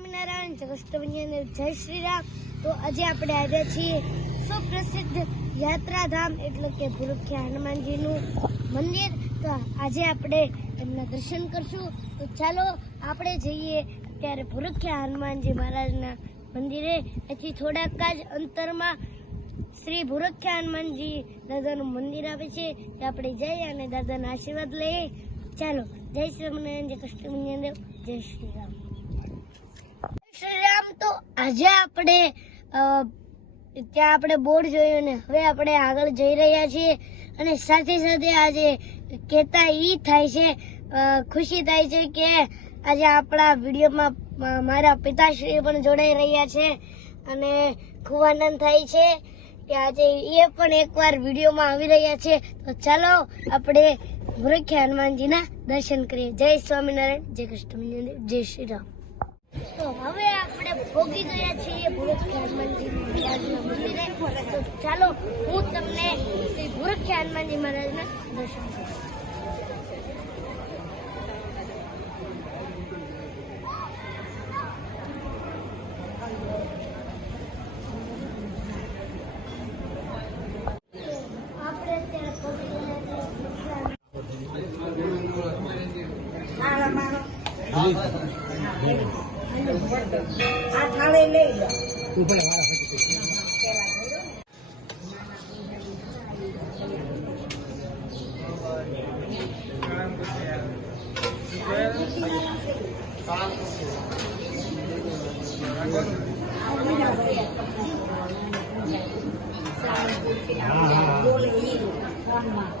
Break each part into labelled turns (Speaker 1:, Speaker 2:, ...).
Speaker 1: સ્વામિનારાયણ જગષ્ટભંજન જય શ્રી રામ તો આજે આપણે આવ્યા છીએ સુપ્રસિદ્ધ યાત્રાધામ, એટલે કે ભૂરખ્યા હનુમાનજીનું મંદિર. તો આજે આપણે એમના દર્શન કરશું. તો ચાલો આપણે જઈએ અત્યારે ભૂરખ્યા હનુમાનજી મહારાજના મંદિરે. એથી થોડાક જ અંતરમાં શ્રી ભૂરખ્યા હનુમાનજી દાદાનું મંદિર આવે છે. તો આપણે જઈએ અને દાદાના આશીર્વાદ લઈએ. ચાલો, જય શ્રી રામ જય કૃષ્ણ, જય શ્રી રામ તો આજે આપણે ત્યાં આપણે બોર્ડ જોયું ને હવે આપણે આગળ જઈ રહ્યા છીએ. અને સાથે સાથે આજે કહેતા એ થાય છે ખુશી થાય છે કે આજે આપણા વિડીયોમાં મારા પિતાશ્રી પણ જોડાઈ રહ્યા છે. અને ખૂબ આનંદ થાય છે કે આજે એ પણ એકવાર વિડીયોમાં આવી રહ્યા છે. તો ચાલો આપણે વૃક્ષ હનુમાનજીના દર્શન કરીએ. જય સ્વામિનારાયણ, જય કૃષ્ણ, જય શ્રી રામ. હવે આપણે ભોગી ગયા છીએ ભૂરખ્યા હનુમાનજી મહારાજના મંદિરે. તો ચાલો હું તમને શ્રી ભૂરખ્યા હનુમાનજી મહારાજના દર્શન Thank આપણે અત્યારે ભોગી ગયા છીએ ભૂરખ્યા
Speaker 2: આ થાળે લઈ લો
Speaker 1: ભૂરખ્યા હનુમાનજી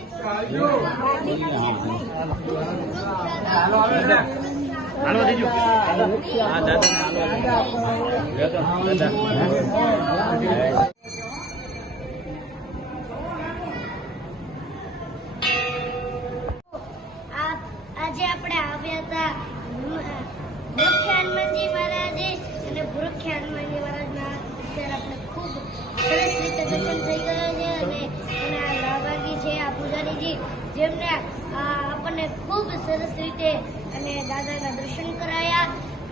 Speaker 3: હાલો દીજો હા દાદા
Speaker 1: આજે આપણે આવ્યા હતા ભૂરખ્યા હનુમાનજી અને ભૂરખ્યા હનુમાનજી આપણે ખૂબ સરસ રીતે જેમને આપણને ખૂબ સરસ રીતે અને દાદાના દર્શન કરાયા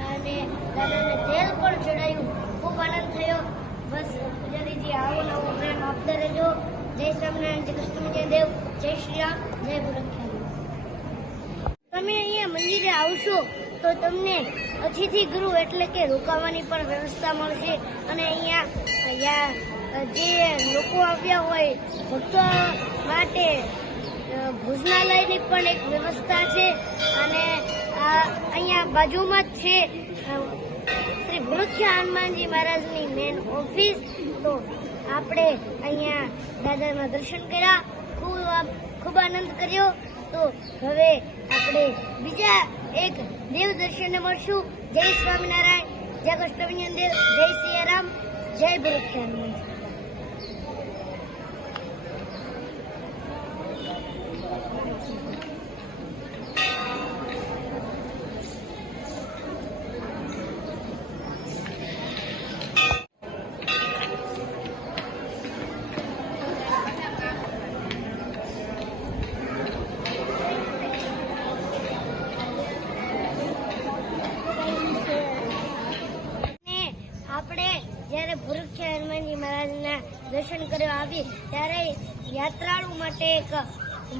Speaker 1: અને દાદાને તેલ પણ ચડાયું. ખૂબ આનંદ થયો. બસ, પૂજારીજી આવો નવો પ્રેમ આપતા રહેજો. જય સ્વામિનારાયણ, જય કૃષ્ણ દેવ, જય શ્રી રામ જય ગુરખ્યા તમે અહીંયા મંદિરે આવશો તો તમને અતિથિ ગૃહ એટલે કે રોકાવાની પણ વ્યવસ્થા મળશે. અને અહીંયા જે લોકો આવ્યા હોય, ભક્તો માટે ભોજનાલયની પણ એક વ્યવસ્થા છે અને અહીંયા બાજુમાં જ છે શ્રી ભૂરખ્યા હનુમાનજી મહારાજની મેન ઓફિસ તો આપણે અહીંયા દાદાના દર્શન કર્યા. ખૂબ ખૂબ આનંદ કર્યો. તો હવે આપણે બીજા એક દેવ દર્શને મળશું. જય સ્વામિનારાયણ. જય કૃષ્ણ દેવ જય સિયારામ. જય ભૂરખ્યા હનુમાનજી. જ્યારે ભૂરખ્યા હનુમાનજી મહારાજના દર્શન કરવા આવી. ત્યારે યાત્રાળુ માટે એક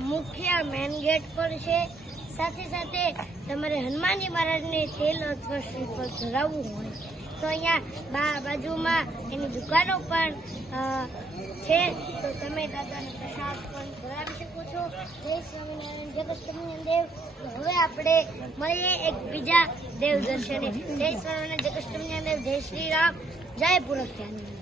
Speaker 1: મુખ્ય મેન ગેટ પણ છે. સાથે સાથે તમારે હનુમાનજી મહારાજને તેલ અથવા શ્રીફળ ધરાવવું હોય તો અહીંયા બાજુમાં એની દુકાનો પણ છે. તો તમે દાદાને પ્રસાદ પણ ધરાવી શકો છો. જય સ્વામિનારાયણ. જગત કૃષ્ણ દેવ. હવે આપણે મળીએ એક બીજા દેવ દર્શને જય સ્વામિનારાયણ. જગત કૃષ્ણ દેવ. જય શ્રી રામ. જય પુરખ્યાન